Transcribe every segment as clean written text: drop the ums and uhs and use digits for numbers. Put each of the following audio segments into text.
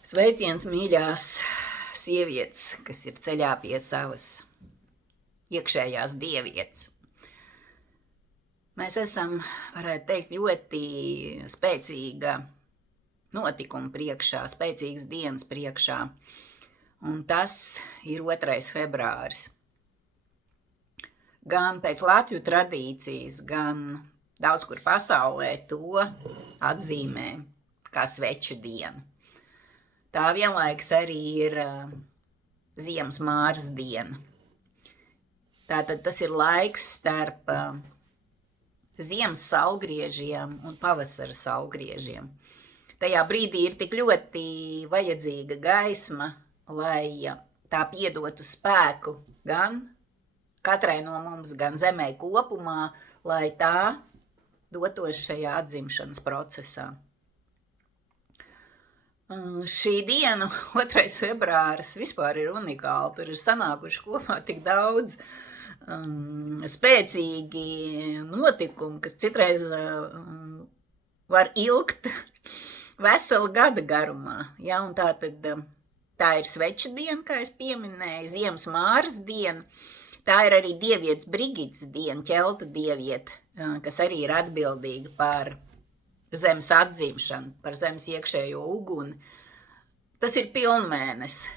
Sveiciens, mīļās sievietes, kas ir ceļā pie savas iekšējās dievietes. Mēs esam, varētu teikt, ļoti spēcīga notikuma priekšā, spēcīgas dienas priekšā, un tas ir 2. februāris. Gan pēc Latviju tradīcijas, gan daudz kur pasaulē to atzīmē kā sveču dienu. Tā vienlaiks arī ir Ziemas Māras diena. Tātad tas ir laiks starp ziemas saulgriežiem un pavasara saulgriežiem. Tajā brīdī ir tik ļoti vajadzīga gaisma, lai tā piedotu spēku gan katrai no mums, gan zemē kopumā, lai tā dotos šajā atzimšanas procesā. Šī diena, 2. februāris, vispār ir unikāla. Tur ir sanākuši kopā tik daudz spēcīgi notikumi, kas citreiz var ilgt veselu gada garumā. Ja? Un tā ir sveču diena, kā es pieminēju, Ziemas Māras diena. Tā ir arī dievietes Brigitas diena, ķeltu dieviete, kas arī ir atbildīga par zemes atzimšanu, par zemes iekšējo uguni. Tas ir pilnmēnesis.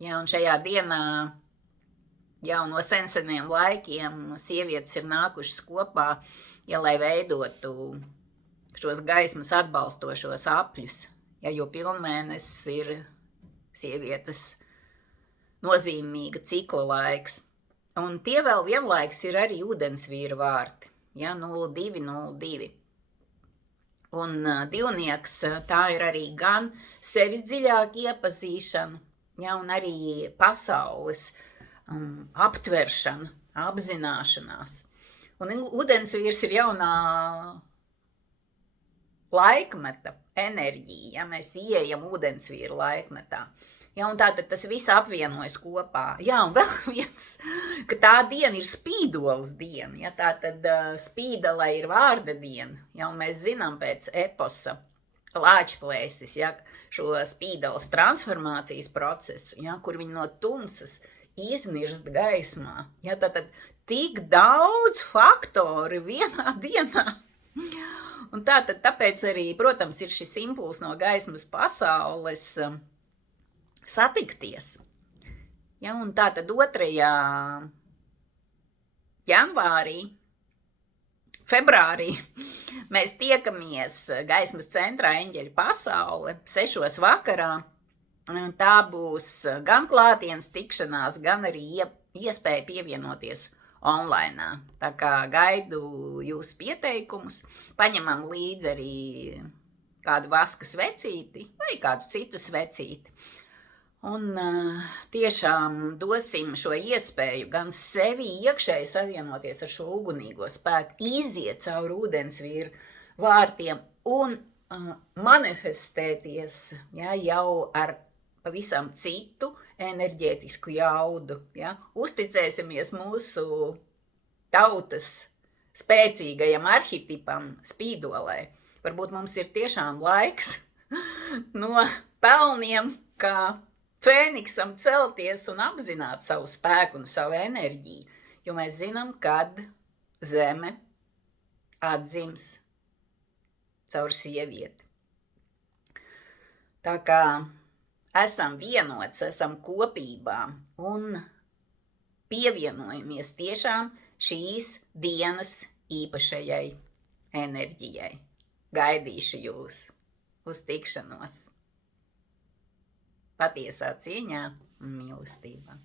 Ja, un šajā dienā jau no seniem laikiem sievietes ir nākušas kopā, ja, lai veidotu šos gaismas atbalstošos apļus, ja, jo pilnmēnesis ir sievietes nozīmīga cikla laiks. Un tie vēl vienlaiks ir arī ūdensvīra vārti, ja, 0202. Un divnieks, tā ir arī gan sevis dziļāk iepazīšana, ja, un arī pasaules aptveršana, apzināšanās. Un ūdensvīrs ir jaunā laikmeta enerģija, ja mēs ieejam ūdensvīra laikmetā. Ja, un tātad tas viss apvienojas kopā. Jā, un vēl viens, ka tā diena ir spīdolas diena. Ja, tātad spīdala ir vārda diena. Ja, un mēs zinām pēc eposa Lāčplēsis, ja, šo spīdalas transformācijas procesu, ja, kur viņi no tumsas iznirst gaismā. Ja, tātad tik daudz faktori vienā dienā. Un tāpēc arī, protams, ir šis impulss no gaismas pasaules satikties. Ja, un tātad 2. februārī mēs tiekamies gaismas centrā Eņģeļu pasaule 6. vakarā. Tā būs gan klātienes tikšanās, gan arī iespēja pievienoties online. Tā kā gaidu jūsu pieteikumus, paņemam līdzi arī kādu vaska svecīti vai kādu citu svecīti. Un tiešām dosim šo iespēju gan sevi iekšēji savienoties ar šo ugunīgo spēku, iziet cauri ūdensvīra vārtiem un manifestēties, ja, jau ar pavisam citu enerģētisku jaudu. Ja. Uzticēsimies mūsu tautas spēcīgajam arhitipam spīdolē. Varbūt mums ir tiešām laiks no pelniem, kā Fēniksam celties un apzināt savu spēku un savu enerģiju, jo mēs zinām, kad zeme atdzims caur sievieti. Tā kā esam vienots, esam kopībā un pievienojamies tiešām šīs dienas īpašajai enerģijai. Gaidīšu jūs uz tikšanos. Patiesā cieņā un mīlestībā.